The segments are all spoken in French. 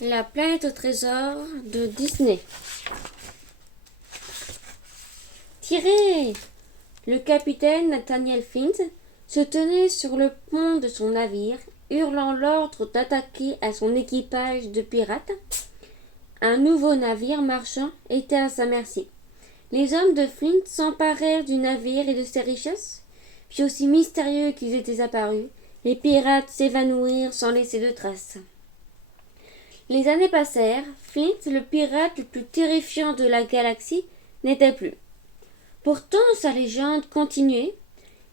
La planète au trésor de Disney. Tirez! Le capitaine Nathaniel Flint se tenait sur le pont de son navire, hurlant l'ordre d'attaquer à son équipage de pirates. Un nouveau navire marchand était à sa merci. Les hommes de Flint s'emparèrent du navire et de ses richesses, puis aussi mystérieux qu'ils étaient apparus, les pirates s'évanouirent sans laisser de traces. Les années passèrent, Flint, le pirate le plus terrifiant de la galaxie, n'était plus. Pourtant, sa légende continuait.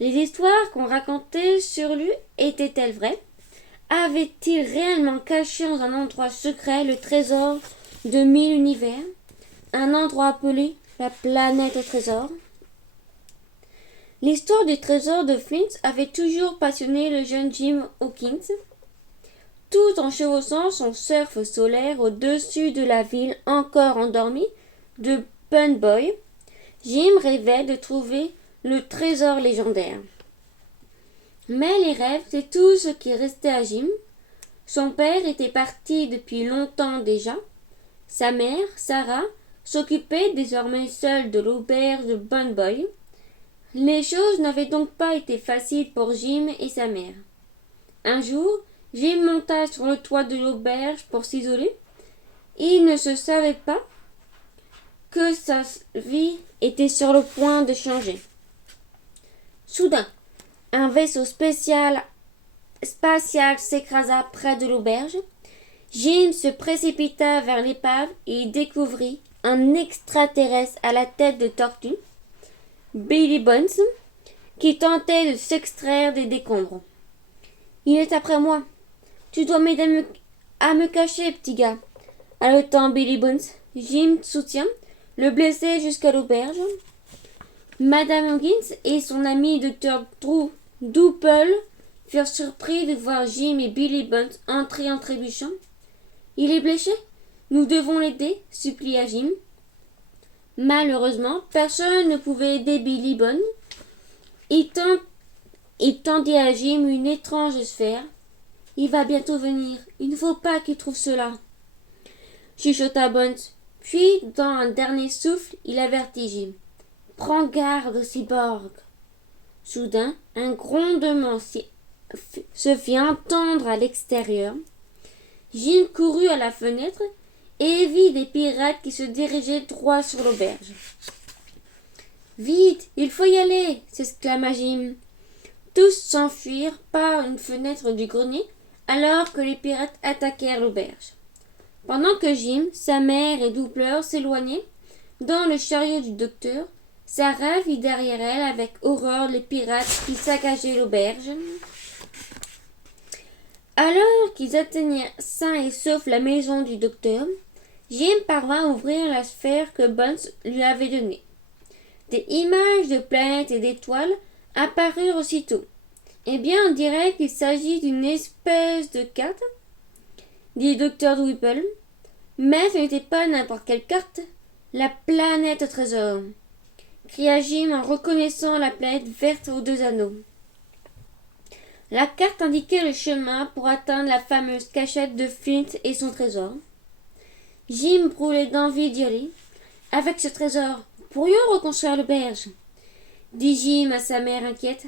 Les histoires qu'on racontait sur lui étaient-elles vraies? Avait-il réellement caché dans un endroit secret le trésor de 1000 univers? Un endroit appelé la planète au trésor? L'histoire du trésor de Flint avait toujours passionné le jeune Jim Hawkins. Tout en chevauchant son surf solaire au-dessus de la ville encore endormie de Bunboy, Jim rêvait de trouver le trésor légendaire. Mais les rêves, c'est tout ce qui restait à Jim. Son père était parti depuis longtemps déjà. Sa mère, Sarah, s'occupait désormais seule de l'auberge de Bunboy. Les choses n'avaient donc pas été faciles pour Jim et sa mère. Un jour, Jim monta sur le toit de l'auberge pour s'isoler. Il ne se savait pas que sa vie était sur le point de changer. Soudain, un vaisseau spatial s'écrasa près de l'auberge. Jim se précipita vers l'épave et y découvrit un extraterrestre à la tête de tortue, Billy Bones, qui tentait de s'extraire des décombres. « Il est après moi. Tu dois m'aider à me cacher, petit gars. » Haletant Billy Bones, Jim soutient le blessé jusqu'à l'auberge. Madame Higgins et son ami Dr. Drew Doople furent surpris de voir Jim et Billy Bones entrer en trébuchant. « Il est blessé? Nous devons l'aider, » supplia Jim. Malheureusement, personne ne pouvait aider Billy Bones. Il tendit à Jim une étrange sphère. « Il va bientôt venir. Il ne faut pas qu'il trouve cela. » chuchota Bones. Puis, dans un dernier souffle, il avertit Jim. « Prends garde, cyborg. » Soudain, un grondement se fit entendre à l'extérieur. Jim courut à la fenêtre et vit des pirates qui se dirigeaient droit sur l'auberge. « Vite, il faut y aller !» s'exclama Jim. Tous s'enfuirent par une fenêtre du grenier alors que les pirates attaquèrent l'auberge. Pendant que Jim, sa mère et Doppler s'éloignaient dans le chariot du docteur, Sarah vit derrière elle avec horreur les pirates qui saccageaient l'auberge. Alors qu'ils atteignirent sains et saufs la maison du docteur, Jim parvint à ouvrir la sphère que Bones lui avait donnée. Des images de planètes et d'étoiles apparurent aussitôt. « Eh bien, on dirait qu'il s'agit d'une espèce de carte, » dit Dr. Whipple. « Mais ce n'était pas n'importe quelle carte, la planète au trésor, » cria Jim en reconnaissant la planète verte aux 2 anneaux. La carte indiquait le chemin pour atteindre la fameuse cachette de Flint et son trésor. Jim brûlait d'envie d'y aller. « Avec ce trésor, pourrions reconstruire l'auberge » dit Jim à sa mère inquiète.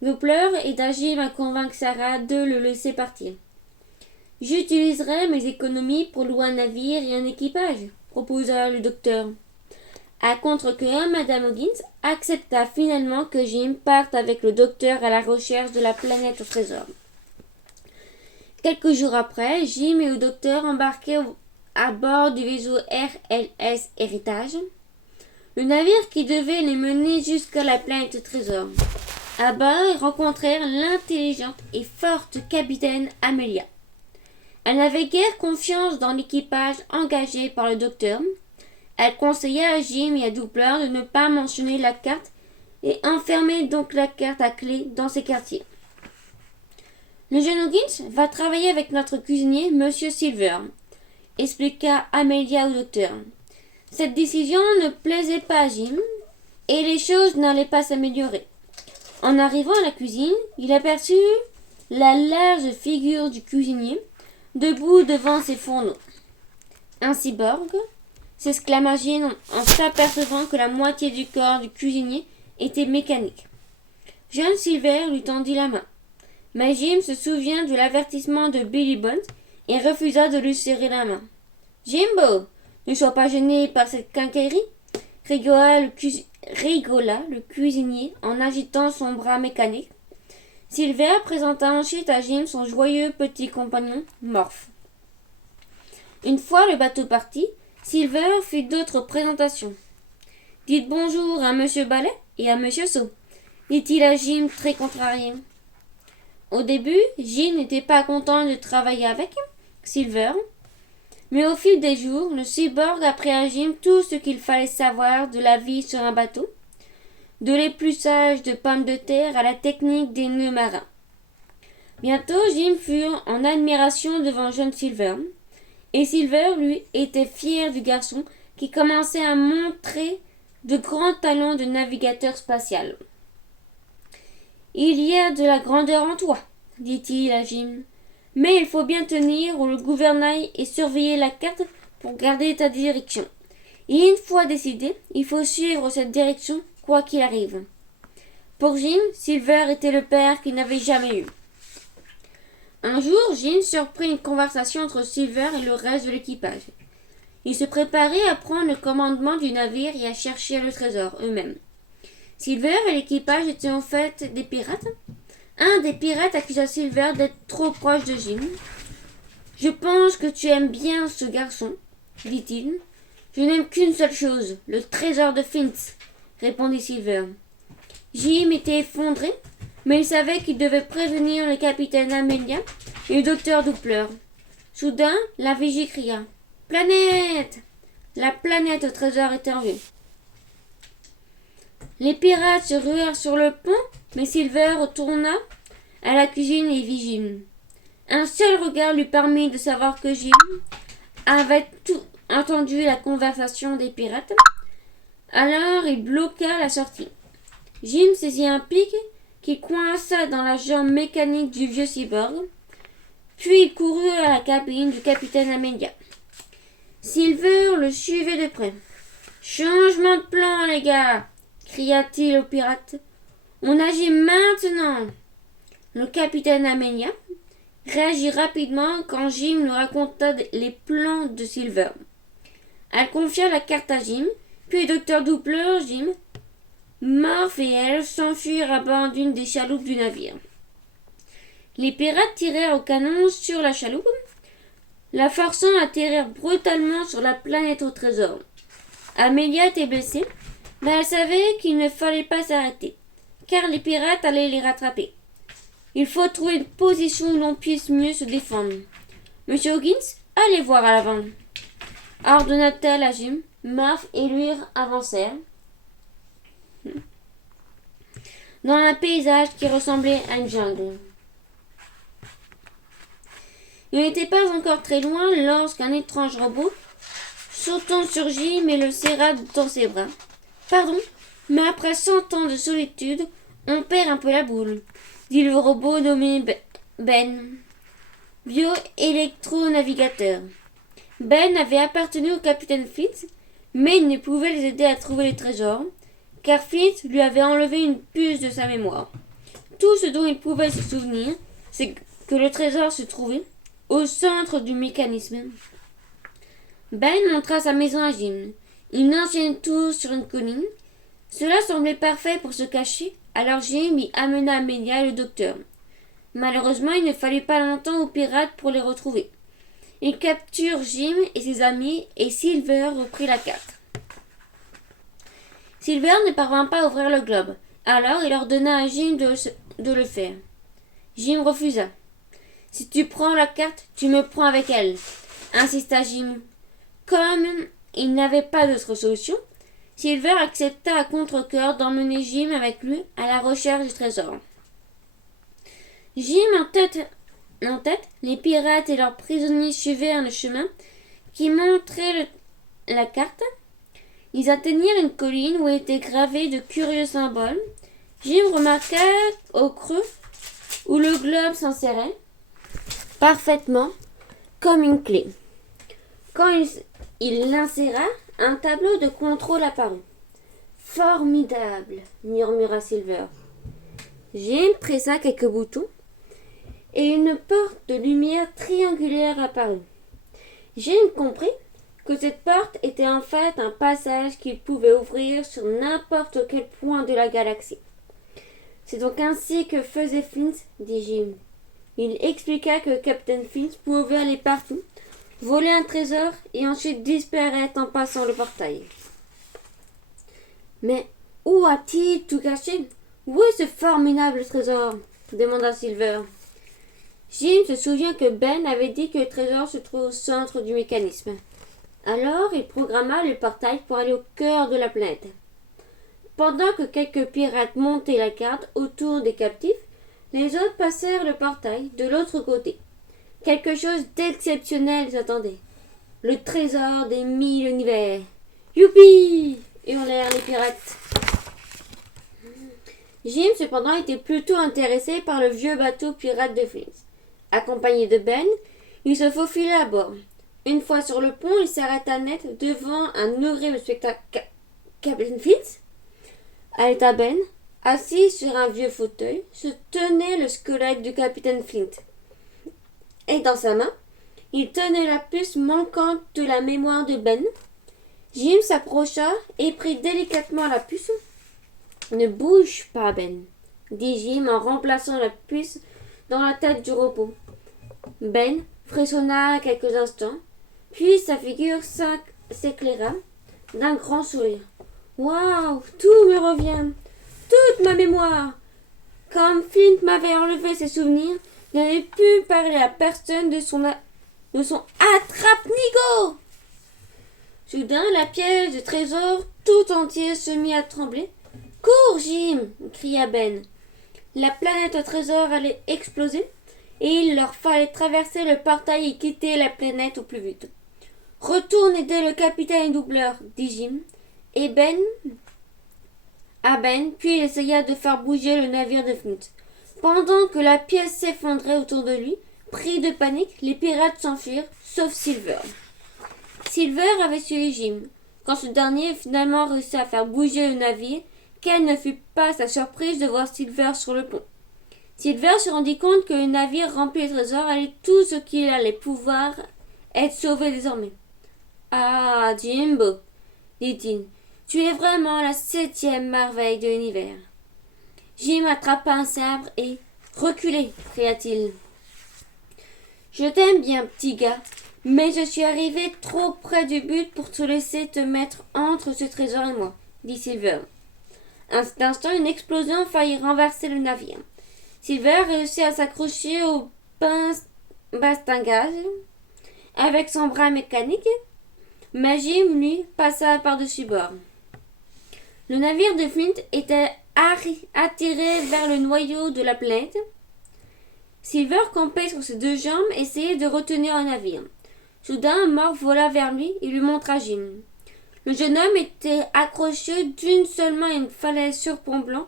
Doppler aida Jim à convaincre Sarah de le laisser partir. « J'utiliserai mes économies pour louer un navire et un équipage, » proposa le docteur. À contre-cœur, Madame Higgins accepta finalement que Jim parte avec le docteur à la recherche de la planète au trésor. Quelques jours après, Jim et le docteur embarquèrent à bord du vaisseau RLS Héritage, le navire qui devait les mener jusqu'à la planète au trésor. À bord, ils rencontrèrent l'intelligente et forte capitaine Amelia. Elle n'avait guère confiance dans l'équipage engagé par le docteur. Elle conseilla à Jim et à Doppler de ne pas mentionner la carte et enfermer donc la carte à clé dans ses quartiers. « Le jeune Higgins va travailler avec notre cuisinier, Monsieur Silver, » expliqua Amelia au docteur. Cette décision ne plaisait pas à Jim et les choses n'allaient pas s'améliorer. En arrivant à la cuisine, il aperçut la large figure du cuisinier debout devant ses fourneaux. Un cyborg, s'exclama Jim en s'apercevant que la moitié du corps du cuisinier était mécanique. John Silver lui tendit la main. Mais Jim se souvint de l'avertissement de Billy Bones et refusa de lui serrer la main. Jimbo, ne sois pas gêné par cette quincaillerie, rigola le cuisinier en agitant son bras mécanique. Silver présenta ensuite à Jim son joyeux petit compagnon, Morph. Une fois le bateau parti, Silver fit d'autres présentations. Dites bonjour à Monsieur Ballet et à Monsieur Saut, dit-il à Jim très contrarié. Au début, Jim n'était pas content de travailler avec Silver, mais au fil des jours, le cyborg apprit à Jim tout ce qu'il fallait savoir de la vie sur un bateau, de l'épluchage de pommes de terre à la technique des nœuds marins. Bientôt, Jim fut en admiration devant John Silver, et Silver, lui, était fier du garçon qui commençait à montrer de grands talents de navigateur spatial. Il y a de la grandeur en toi, dit-il à Jim, mais il faut bien tenir le gouvernail et surveiller la carte pour garder ta direction. Et une fois décidé, il faut suivre cette direction quoi qu'il arrive. Pour Jim, Silver était le père qu'il n'avait jamais eu. Un jour, Jim surprit une conversation entre Silver et le reste de l'équipage. Ils se préparaient à prendre le commandement du navire et à chercher le trésor eux-mêmes. Silver et l'équipage étaient en fait des pirates. Un des pirates accusa Silver d'être trop proche de Jim. « Je pense que tu aimes bien ce garçon, dit-il. « Je n'aime qu'une seule chose, le trésor de Flint, répondit Silver. Jim était effondré, mais il savait qu'il devait prévenir le capitaine Amelia et le docteur Doppler. Soudain, la vigie cria « Planète !» La planète au trésor était en vue. Les pirates se ruèrent sur le pont, mais Silver retourna à la cuisine et vit Jim. Un seul regard lui permit de savoir que Jim avait tout entendu la conversation des pirates. Alors il bloqua la sortie. Jim saisit un pic qui coinça dans la jambe mécanique du vieux cyborg, puis il courut à la cabine du capitaine Amelia. Silver le suivait de près. « Changement de plan, les gars !» cria-t-il aux pirates. « On agit maintenant !» Le capitaine Amelia réagit rapidement quand Jim lui raconta les plans de Silver. Elle confia la carte à Jim, puis le docteur Doppler, Jim, Morph et elle s'enfuirent à bord d'une des chaloupes du navire. Les pirates tirèrent au canon sur la chaloupe, la forçant à atterrir brutalement sur la planète au trésor. Amelia était blessée, mais elle savait qu'il ne fallait pas s'arrêter, car les pirates allaient les rattraper. Il faut trouver une position où l'on puisse mieux se défendre. Monsieur Hoggins, allez voir à l'avant. Ordonna-t-elle à Jim. Morph et lui avancèrent dans un paysage qui ressemblait à une jungle. Il n'était pas encore très loin lorsqu'un étrange robot, sautant sur Jim et le serra dans ses bras. « Pardon, mais après 100 ans de solitude, on perd un peu la boule, » dit le robot nommé Ben, bio-électronavigateur. Ben avait appartenu au capitaine Flint, mais il ne pouvait les aider à trouver les trésors, car Flint lui avait enlevé une puce de sa mémoire. Tout ce dont il pouvait se souvenir, c'est que le trésor se trouvait au centre du mécanisme. Ben montra sa maison à Jim, une ancienne tour sur une colline. Cela semblait parfait pour se cacher, alors Jim y amena Amelia et le docteur. Malheureusement, il ne fallut pas longtemps aux pirates pour les retrouver. Ils capturent Jim et ses amis et Silver reprit la carte. Silver ne parvint pas à ouvrir le globe, alors il ordonna à Jim de le faire. Jim refusa. « Si tu prends la carte, tu me prends avec elle, » insista Jim. Comme il n'avait pas d'autre solution, Silver accepta à contre-cœur d'emmener Jim avec lui à la recherche du trésor. Jim en tête, les pirates et leurs prisonniers suivirent le chemin qui montrait la carte. Ils atteignirent une colline où étaient gravés de curieux symboles. Jim remarqua au creux où le globe s'insérait parfaitement comme une clé. Quand il l'inséra, un tableau de contrôle apparut. Formidable, murmura Silver. Jim pressa quelques boutons et une porte de lumière triangulaire apparut. Jim comprit que cette porte était en fait un passage qu'il pouvait ouvrir sur n'importe quel point de la galaxie. C'est donc ainsi que faisait Flint, dit Jim. Il expliqua que Captain Flint pouvait aller partout, voler un trésor et ensuite disparaître en passant le portail. Mais où a-t-il tout caché? Où est ce formidable trésor? Demanda Silver. Jim se souvient que Ben avait dit que le trésor se trouvait au centre du mécanisme. Alors il programma le portail pour aller au cœur de la planète. Pendant que quelques pirates montaient la garde autour des captifs, les autres passèrent le portail de l'autre côté. Quelque chose d'exceptionnel les attendait. Le trésor des 1000 univers. Youpi! Hurlèrent les pirates. Jim, cependant, était plutôt intéressé par le vieux bateau pirate de Flint. Accompagné de Ben, il se faufila à bord. Une fois sur le pont, il s'arrêta net devant un horrible spectacle. Captain Flint? Arrêta Ben, assis sur un vieux fauteuil, se tenait le squelette du capitaine Flint. Et dans sa main, il tenait la puce manquante de la mémoire de Ben. Jim s'approcha et prit délicatement la puce. Ne bouge pas, Ben, dit Jim en remplaçant la puce dans la tête du robot. Ben frissonna quelques instants, puis sa figure s'éclaira d'un grand sourire. Waouh, tout me revient, toute ma mémoire. Comme Flint m'avait enlevé ses souvenirs, il n'avait pu parler à personne de son attrape-nigo. Soudain, la pièce de trésor tout entier se mit à trembler. Cours, Jim, cria Ben. La planète au trésor allait exploser et il leur fallait traverser le portail et quitter la planète au plus vite. Retourne aider le capitaine doubleur, dit Jim. Et Ben, puis il essaya de faire bouger le navire de Flint. Pendant que la pièce s'effondrait autour de lui, pris de panique, les pirates s'enfuirent, sauf Silver. Silver avait suivi Jim. Quand ce dernier finalement réussit à faire bouger le navire, quelle ne fut pas sa surprise de voir Silver sur le pont. Silver se rendit compte que le navire rempli de trésors allait tout ce qu'il allait pouvoir être sauvé désormais. Ah, Jimbo, dit-il, tu es vraiment la 7e merveille de l'univers. Jim attrapa un sabre et reculez, cria-t-il. Je t'aime bien, petit gars, mais je suis arrivé trop près du but pour te laisser te mettre entre ce trésor et moi, dit Silver. À cet instant, une explosion faillit renverser le navire. Silver réussit à s'accrocher au bastingage avec son bras mécanique, mais Jim, lui, passa par-dessus bord. Le navire de Flint était attiré vers le noyau de la planète. Silver, campé sur ses deux jambes, essayait de retenir le navire. Soudain, un morse vola vers lui et lui montra Jim. Le jeune homme était accroché d'une seule main à une falaise surplombant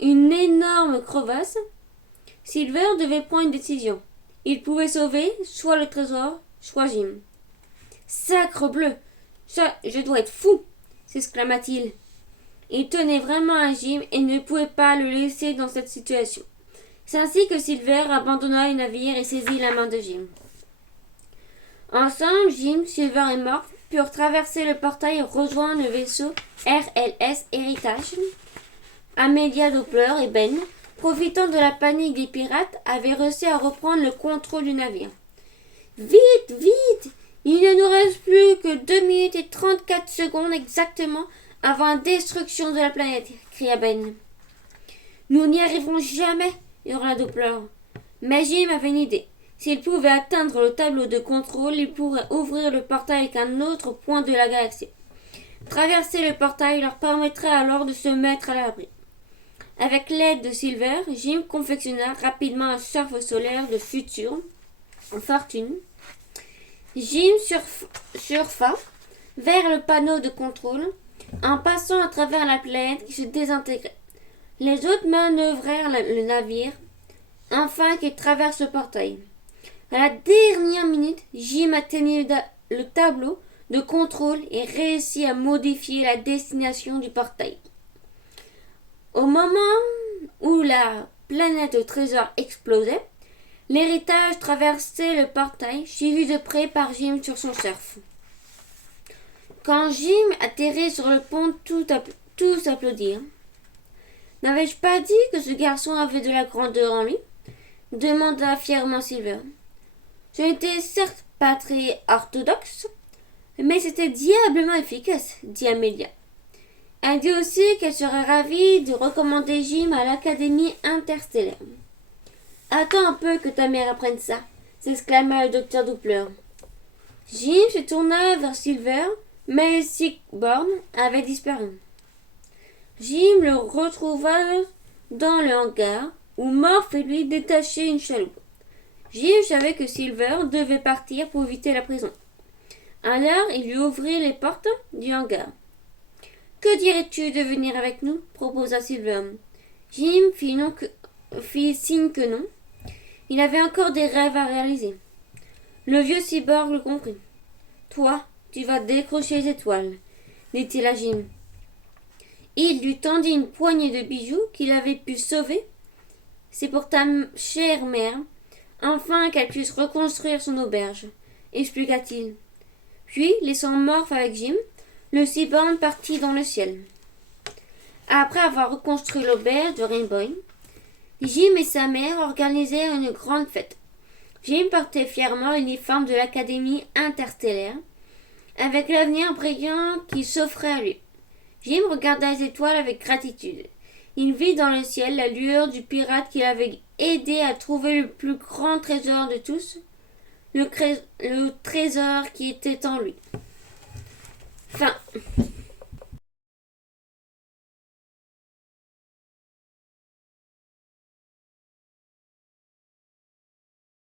une énorme crevasse. Silver devait prendre une décision. Il pouvait sauver soit le trésor, soit Jim. Sacre bleu! Ça, je dois être fou! S'exclama-t-il. Il tenait vraiment à Jim et ne pouvait pas le laisser dans cette situation. C'est ainsi que Silver abandonna le navire et saisit la main de Jim. Ensemble, Jim, Silver et Morph purent traverser le portail et rejoindre le vaisseau RLS Héritage. Amelia Doppler et Ben, profitant de la panique des pirates, avaient réussi à reprendre le contrôle du navire. « Vite, vite! Il ne nous reste plus que 2 minutes et 34 secondes exactement avant la destruction de la planète !» cria Ben. « Nous n'y arriverons jamais !» hurla Doppler. Mais Jim avait une idée. S'il pouvait atteindre le tableau de contrôle, il pourrait ouvrir le portail avec un autre point de la galaxie. Traverser le portail leur permettrait alors de se mettre à l'abri. Avec l'aide de Silver, Jim confectionna rapidement un surf solaire de future fortune. Jim surfa vers le panneau de contrôle en passant à travers la planète qui se désintégrait. Les autres manœuvrèrent le navire afin qu'il traverse le portail. À la dernière minute, Jim atteignit le tableau de contrôle et réussit à modifier la destination du portail. Au moment où la planète au trésor explosait, l'héritage traversait le portail, suivi de près par Jim sur son surf. Quand Jim atterrit sur le pont, tous applaudirent. N'avais-je pas dit que ce garçon avait de la grandeur en lui? Demanda fièrement Silver. Je n'étais certes pas très orthodoxe, mais c'était diablement efficace, dit Amelia. Elle dit aussi qu'elle serait ravie de recommander Jim à l'Académie interstellaire. Attends un peu que ta mère apprenne ça, s'exclama le docteur Doppler. Jim se tourna vers Silver, mais Sickborn avait disparu. Jim le retrouva dans le hangar, où Morph et lui détachaient une chaloupe. Jim savait que Silver devait partir pour éviter la prison. Alors il lui ouvrit les portes du hangar. Que dirais-tu de venir avec nous? Proposa Silver. Jim fit signe que non. Il avait encore des rêves à réaliser. Le vieux cyborg le comprit. Toi, tu vas décrocher les étoiles, dit-il à Jim. Il lui tendit une poignée de bijoux qu'il avait pu sauver. C'est pour ta chère mère, afin qu'elle puisse reconstruire son auberge, expliqua-t-il. Puis, laissant Morph avec Jim, le cyborg partit dans le ciel. Après avoir reconstruit l'auberge de Rainbow, Jim et sa mère organisèrent une grande fête. Jim portait fièrement l'uniforme de l'Académie interstellaire, avec l'avenir brillant qui s'offrait à lui. Jim regarda les étoiles avec gratitude. Il vit dans le ciel la lueur du pirate qui l'avait aidé à trouver le plus grand trésor de tous, le trésor qui était en lui.